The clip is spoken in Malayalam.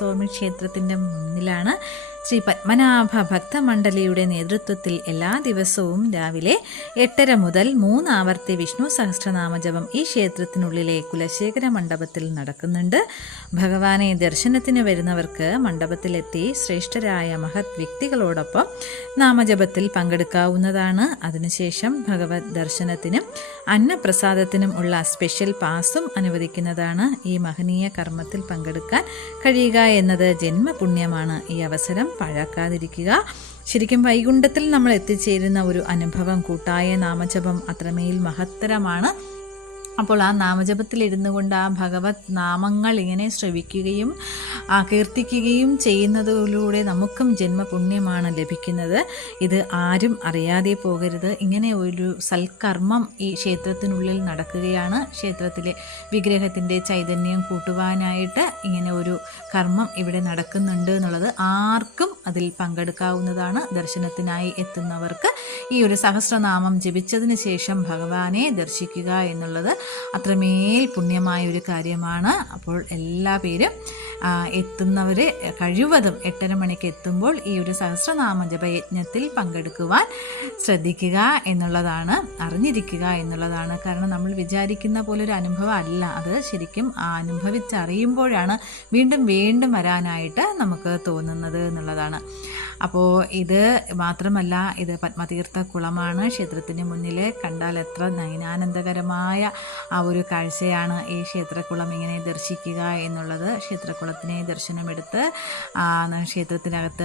സ്വാമി ക്ഷേത്രത്തിന്റെ മുന്നിലാണ്. ശ്രീ പത്മനാഭ ഭക്തമണ്ഡലിയുടെ നേതൃത്വത്തിൽ എല്ലാ ദിവസവും രാവിലെ എട്ടര മുതൽ മൂന്നാവർത്തി വിഷ്ണു സഹസ്രനാമജപം ഈ ക്ഷേത്രത്തിനുള്ളിലെ കുലശേഖര മണ്ഡപത്തിൽ നടക്കുന്നുണ്ട്. ഭഗവാനെ ദർശനത്തിന് വരുന്നവർക്ക് മണ്ഡപത്തിലെത്തി ശ്രേഷ്ഠരായ മഹത് വ്യക്തികളോടൊപ്പം നാമജപത്തിൽ പങ്കെടുക്കാവുന്നതാണ്. അതിനുശേഷം ഭഗവത് ദർശനത്തിനും അന്നപ്രസാദത്തിനും ഉള്ള സ്പെഷ്യൽ പാസും അനുവദിക്കുന്നതാണ്. ഈ മഹനീയ കർമ്മത്തിൽ പങ്കെടുക്കാൻ കഴിയുക എന്നത് ജന്മപുണ്യമാണ്. ഈ അവസരം പഴക്കാതിരിക്കുക. ശരിക്കും വൈകുണ്ഠത്തിൽ നമ്മൾ എത്തിച്ചേരുന്ന ഒരു അനുഭവം കൂട്ടായ നാമജപം അത്രമേൽ മഹത്തരമാണ്. അപ്പോൾ ആ നാമജപത്തിലിരുന്നു കൊണ്ട് ആ ഭഗവത് നാമങ്ങൾ ഇങ്ങനെ ശ്രവിക്കുകയും കീർത്തിക്കുകയും ചെയ്യുന്നതിലൂടെ നമുക്കും ജന്മപുണ്യമാണ് ലഭിക്കുന്നത്. ഇത് ആരും അറിയാതെ പോകരുത്. ഇങ്ങനെ ഒരു സൽക്കർമ്മം ഈ ക്ഷേത്രത്തിനുള്ളിൽ നടക്കുകയാണ്. ക്ഷേത്രത്തിലെ വിഗ്രഹത്തിന്റെ ചൈതന്യം കൂട്ടുവാനായിട്ട് ഇങ്ങനെ ഒരു കർമ്മം ഇവിടെ നടക്കുന്നുണ്ട് എന്നുള്ളത് ആർക്കും അതിൽ പങ്കെടുക്കാവുന്നതാണ്. ദർശനത്തിനായി എത്തുന്നവർക്ക് ഈ ഒരു സഹസ്രനാമം ജപിച്ചതിന് ശേഷം ഭഗവാനെ ദർശിക്കുക എന്നുള്ളത് അത്രമേൽ പുണ്യമായ ഒരു കാര്യമാണ്. അപ്പോൾ എല്ലാ പേരും എത്തുന്നവർ കഴിവതും എട്ടര മണിക്ക് എത്തുമ്പോൾ ഈ ഒരു സഹസ്രനാമ ജപയജ്ഞത്തിൽ പങ്കെടുക്കുവാൻ ശ്രദ്ധിക്കുക എന്നുള്ളതാണ് അറിഞ്ഞിരിക്കുക എന്നുള്ളതാണ്. കാരണം നമ്മൾ വിചാരിക്കുന്ന പോലെ ഒരു അനുഭവം അല്ല. അത് ശരിക്കും അനുഭവിച്ചറിയുമ്പോഴാണ് വീണ്ടും വീണ്ടും വരാനായിട്ട് നമുക്ക് തോന്നുന്നത് എന്നുള്ളതാണ്. അപ്പോൾ ഇത് മാത്രമല്ല ഇത് പത്മതീർത്ഥ കുളമാണ് ക്ഷേത്രത്തിന് മുന്നിൽ കണ്ടാൽ എത്ര നയനാനന്ദകരമായ ആ ഒരു കാഴ്ചയാണ് ഈ ക്ഷേത്രക്കുളം ഇങ്ങനെ ദർശിക്കുക എന്നുള്ളത്. ക്ഷേത്രക്കുളത്തിനെ ദർശനമെടുത്ത് ക്ഷേത്രത്തിനകത്ത്